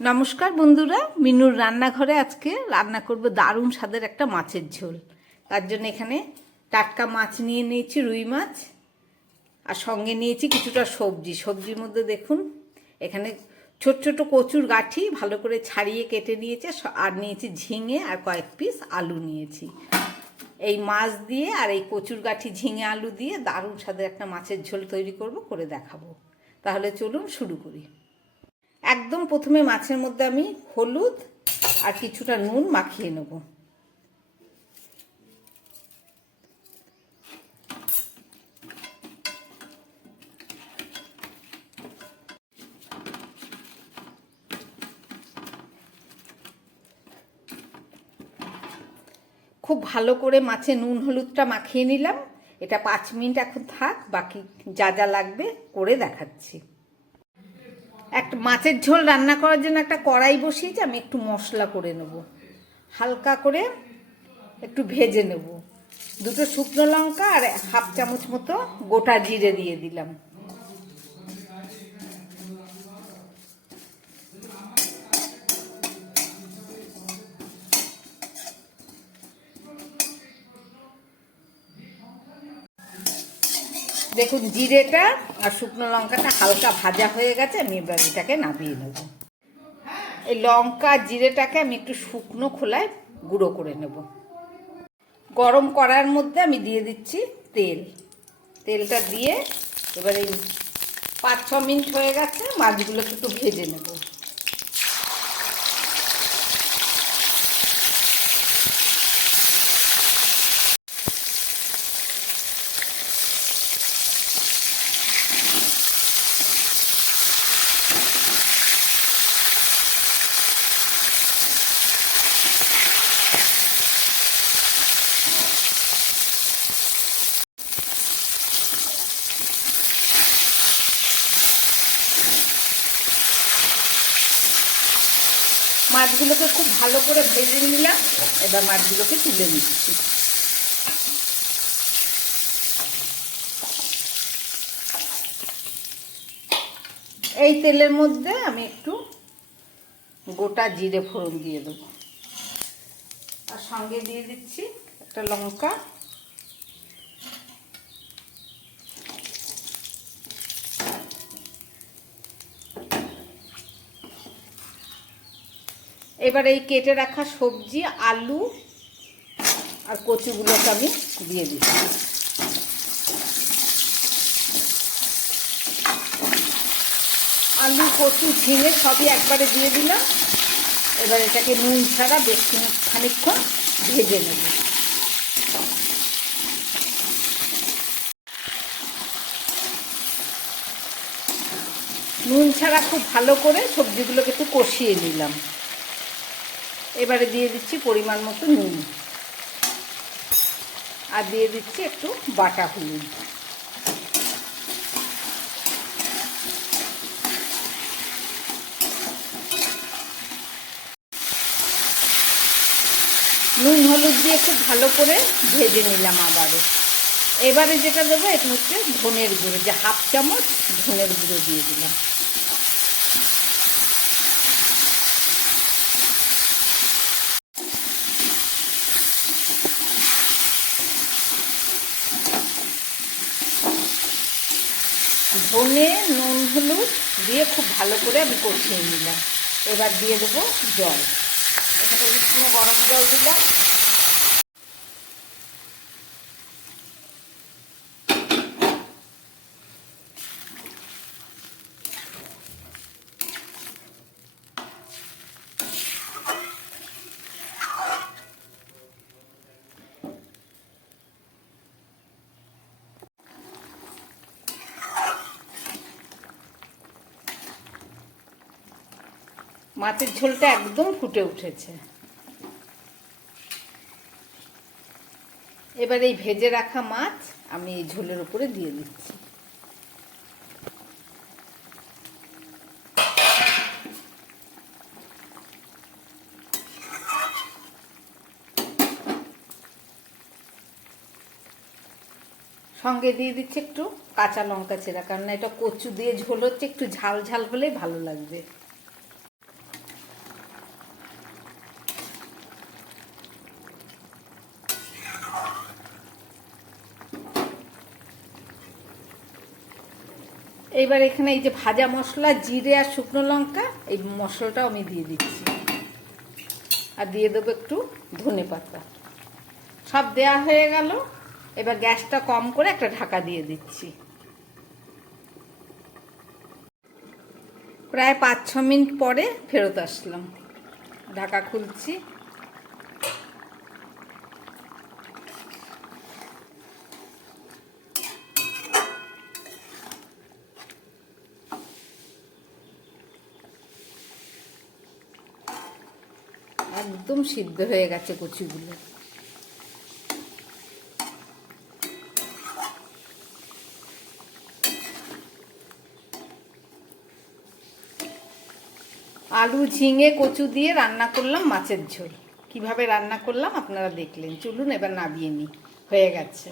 নমস্কার বন্ধুরা, মিনুর রান্নাঘরে আজকে রান্না করব দারুণ স্বাদের একটা মাছের ঝোল। তার জন্য এখানে টাটকা মাছ নিয়ে নিয়েছি, রুই মাছ, আর সঙ্গে নিয়েছি কিছুটা সবজি। সবজির মধ্যে দেখুন এখানে ছোট ছোট কচুর গাঁঠি ভালো করে ছাড়িয়ে কেটে নিয়েছে, আর নিয়েছি ঝিঙে আর কয়েক পিস আলু নিয়েছি। এই মাছ দিয়ে আর এই কচুর গাঁঠি ঝিঙে আলু দিয়ে দারুণ স্বাদের একটা মাছের ঝোল তৈরি করব, করে দেখাবো। তাহলে চলুন শুরু করি। একদম প্রথমে মাছের মধ্যে আমি হলুদ আর কিছুটা নুন মাখিয়ে নেব। খুব ভালো করে মাছে নুন হলুদটা মাখিয়ে নিলাম। এটা 5 মিনিট এখন থাক, বাকি যা যা লাগবে করে দেখাচ্ছি। একটা মাছের ঝোল রান্না করার জন্য একটা কড়াই বসিয়েছি, আমি একটু মশলা করে নেব। হালকা করে একটু ভেজে নেব। 2টো শুকনো লঙ্কা আর 1/2 চামচ মতো গোটা জিরে দিয়ে দিলাম। দেখুন জিরেটা আর শুকনো লঙ্কাটা হালকা ভাজা হয়ে গেছে, আমি এবার এটাকে নামিয়ে নেব। এই লঙ্কা জিরেটাকে আমি একটু শুকনো খোলায় গুঁড়ো করে নেব। গরম কড়ার মধ্যে আমি দিয়ে দিচ্ছি তেল। তেলটা দিয়ে এবার এই 5-6 মিনিট হয়ে গেছে, মাছগুলোকে একটু ভেজে নেব। মাছগুলোকে খুব ভালো করে ভেজে নিলাম, এবার মাছগুলোকে তুলে নিচ্ছি। এই তেলের মধ্যে আমি একটু গোটা জিরে ফোড়ন দিয়ে দেবো, আর সঙ্গে দিয়ে দিচ্ছি একটা লঙ্কা, এবার এই কেটে রাখা সবজি আলু আর কচুগুলোকে আমি দিয়ে দিচ্ছি। আলু কচু ঝিঙে সবই একবারে দিয়ে দিলাম। এবার এটাকে নুন ছাড়া বেশ খানিকক্ষণ ভেজে নেব। নুন ছাড়া খুব ভালো করে সবজিগুলোকে একটু কষিয়ে নিলাম। এবারে দিয়ে দিচ্ছি পরিমাণ মতো নুন, আর দিয়ে দিচ্ছি একটু বাটা হলুদ। নুন হলুদ দিয়ে খুব ভালো করে ভেজে নিলাম আবারও। এবারে যেটা দেবো এটা হচ্ছে ধনের গুঁড়ো, যে 1/2 চামচ ধনের গুঁড়ো দিয়ে দিলাম। ধনে নুন হলুদ দিয়ে খুব ভালো করে আমি কষিয়ে নিলাম। এবার দিয়ে দেবো জল। এখানে উষ্ণ গরম জল দিলাম। মাছের ঝোলটা একদম ফুটে উঠেছে। এবার এই ভেজে রাখা মাছ আমি এই ঝোলের উপরে দিয়ে দিচ্ছি। সঙ্গে দিয়ে দিচ্ছি একটু কাঁচা লঙ্কা চেরা, কারণ এটা কচু দিয়ে ঝোল হচ্ছে, একটু ঝাল ঝাল হলেই ভালো লাগবে। এইবার এখানে এই যে ভাজা মশলা, জিরে আর শুকনো লঙ্কা, এই মশলাটাও আমি দিয়ে দিচ্ছি। আর দিয়ে দেবো একটু ধনেপাতা। সব দেয়া হয়ে গেল। এবার গ্যাসটা কম করে একটা ঢাকা দিয়ে দিচ্ছি। প্রায় 5-6 মিনিট পরে ফেরত আসলাম। ঢাকা খুলছি। একদম সিদ্ধ হয়ে গেছে কচুগুলো। আলু, ঝিঙে, কচু দিয়ে রান্না করলাম মাছের ঝোল। কিভাবে রান্না করলাম আপনারা দেখলেন। চলুন এবার নামিয়ে নিই। হয়ে গেছে।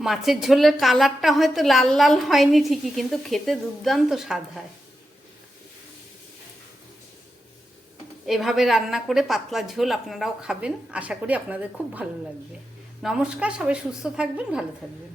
মাছের ঝোলের কালারটা হয়তো লাল লাল হয়নি ঠিকই, কিন্তু খেতে দুর্দান্ত স্বাদ হয়। এভাবে রান্না করে পাতলা ঝোল আপনারাও খাবেন। আশা করি আপনাদের খুব ভালো লাগবে। নমস্কার, সবাই সুস্থ থাকবেন, ভালো থাকবেন।